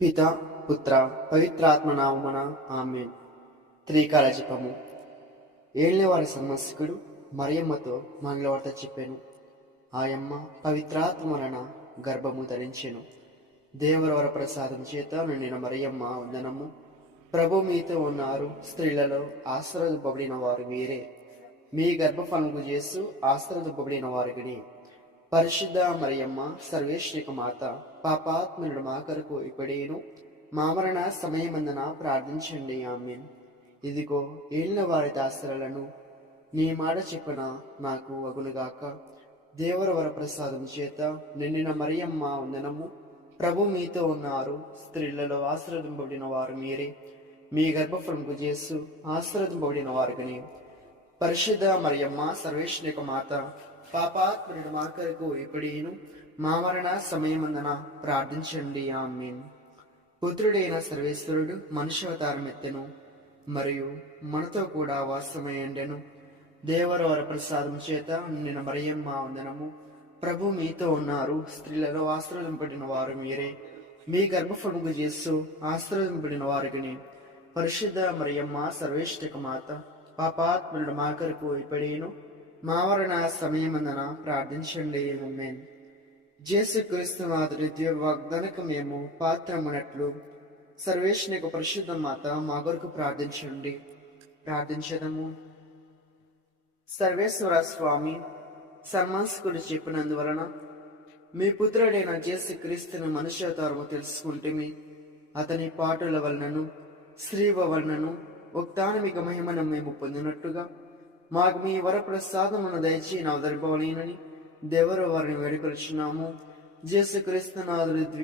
పిత పుత్ర పవిత్రాత్మ నామన ఆమె త్రీకాల జపము ఏళ్ళవారి సమస్యకుడు మరియమ్మతో మంగళవార్త చెప్పాను. ఆయమ్మ పవిత్రాత్మ వలన గర్భము ధరించెను. దేవరవర ప్రసాదం చేత నిండిన మరియమ్మ వందనము. ప్రభు మీతో ఉన్నారు స్త్రీలలో ఆశ్రదింపబడిన వారు మీరే. మీ గర్భఫలము చేస్తూ ఆశ్రదింపబడిన వారికి పరిశుద్ధ మరియమ్మ సర్వేశ్వరిక మాత పాపాత్మనుడు మా కొరకు ఇప్పుడేను. మా మరణ సమయమందున ప్రార్థించండి. ఆమె ఇదిగో ఏలిన వారి దాసరలను నీ మాట చెప్పన నాకు అగునుగాక దేవరవర ప్రసాదం చేత నిండిన మరియమ్మ వందనము. ప్రభు మీతో ఉన్నారు. స్త్రీలలో ఆశ్రదింపబడిన వారు మీరే. మీ గర్భఫలముకు చేస్తూ ఆశ్రదింపబడిన కానీ పరిశుద్ధ మరియమ్మ సర్వేశ్వరిక మాత పాపాత్ముడు మా కొరకు ఇప్పుడేను. మా మరణ సమయమందన ప్రార్థించండి. ఆమెన్. పుత్రుడైన సర్వేశ్వరుడు మనుష్యావతారం ఎత్తెను మరియు మనతో కూడా వాస్తమయ్యండెను దేవరవర ప్రసాదం చేత నిన్న మరియమ్మ వందనము. ప్రభు మీతో ఉన్నారు. స్త్రీలలో ఆశ్రదింపడిన వారు మీరే. మీ గర్భఫలముకు చేస్తూ ఆస్త్రదింపడిన వారికి పరిశుద్ధ మరియమ్మ సర్వేష్ఠిక మాత పాపాత్ముడు మా కొరకు ఇప్పుడేను. మా వరణ సమయమందన ప్రార్థించండి. ఆమేన్. జేసు క్రీస్తు మాదిరి దివ్య వాగ్దానకు మేము పాత్రమునట్లు యొక్క పరిశుద్ధ మాత మా కొరకు ప్రార్థించండి. ప్రార్థించదము. సర్వేశ్వర స్వామి సన్మాసకుడు చెప్పినందువలన మీ పుత్రుడైన జేసు క్రీస్తుని మనుష్యవతారము తెలుసుకుంటే అతని పాటల వలనను స్త్రీవ వలనను ఉక్తానమిక మహిమను మేము పొందినట్టుగా మాకు మీ వరప్రసాదమును దయచి నా దర్భవలేనని దేవర వారిని వేడుకొచ్చున్నాము జేసు క్రీస్తునాథుడి